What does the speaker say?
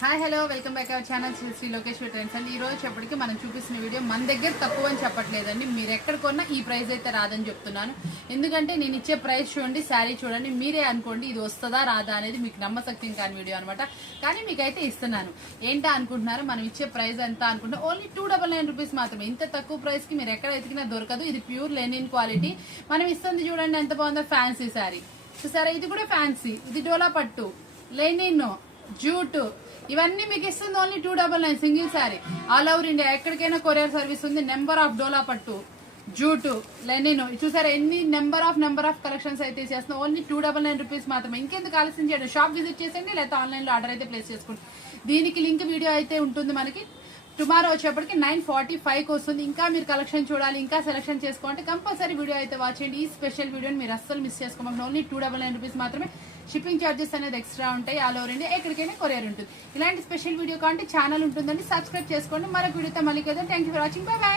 Hi hello welcome back our channel Shri Lokeshwari trends అండి. ఈ రోజు చెప్పటికి మనం చూపిస్తున్న వీడియో మన దగ్గర తక్కువ అని చెప్పట్లేదండి. మీరు ఎక్కడ కొన్నా ఈ ప్రైస్ అయితే రాదని చెప్తున్నాను. ఎందుకంటే నేను ఇచ్చే ప్రైస్ చూడండి, శారీ చూడండి, మీరే అనుకోండి ఇది వస్తుందా రాదా అనేది మీకు నమ్మశక్యం కాని వీడియో అనమాట. కానీ మీకైతే ఇస్తున్నాను. ఏంటా అనుకుంటున్నారు, మనం ఇచ్చే ప్రైస్ ఎంత అనుకుంటే ఓన్లీ 299 రూపీస్ మాత్రమే. ఇంత తక్కువ ప్రైస్ కి మీరు ఎక్కడ వెతికినా దొరకదు. ఇది ప్యూర్ లెనిన్ క్వాలిటీ. మనం ఇస్తుంది చూడండి ఎంత బాగుందో, ఫ్యాన్సీ శారీ చూసారా. ఇది కూడా ఫ్యాన్సీ, ఇది డోలా పట్టు, లెనిన్, జూట్, ఇవన్నీ మీకు ఇస్తుంది only 299 single sari. All over India ఎక్కడికైనా కొరియర్ సర్వీస్ ఉంది. నెంబర్ ఆఫ్ డోలా పట్టు, జూటు, లెనిన్ చూసారా, ఎన్ని నెంబర్ ఆఫ్ కలెక్షన్స్ అయితే చేస్తున్నాం. ఓన్లీ 299 రూపీస్ మాత్రమే. ఇంకెందుకు ఆలస్యం చేయడం, షాప్ విజిట్ చేసేయండి, లేకపోతే ఆన్లైన్ లో ఆర్డర్ అయితే ప్లేస్ చేసుకోండి. దీనికి లింక్ వీడియో అయితే ఉంటుంది మనకి. టుమారో వచ్చేప్పటికి 9:45 వస్తుంది. ఇంకా మీరు కలెక్షన్ చూడాలి, ఇంకా సెలెక్షన్ చేసుకోవాలంటే కంపల్సరీ వీడియో అయితే వాచ్ చేయండి. ఈ స్పెషల్ వీడియోని మీరు అస్సలు మిస్ చేసుకోమండి. ఓన్లీ 299 రూపీస్ మాత్రమే. షిప్పింగ్ చార్జెస్ అనేది ఎక్స్ట్రా ఉంటాయి. ఆల్ ఓవర్ ఇండియా ఎక్కడికైనా కొరియర్ ఉంటుంది. ఇలాంటి స్పెషల్ వీడియో కావాలంటే ఛానల్ ఉంటుందండి, సబ్స్క్రైబ్ చేసుకోండి. మరొక వీడియోతో మళ్ళీ కదా. Thank you for watching. By by.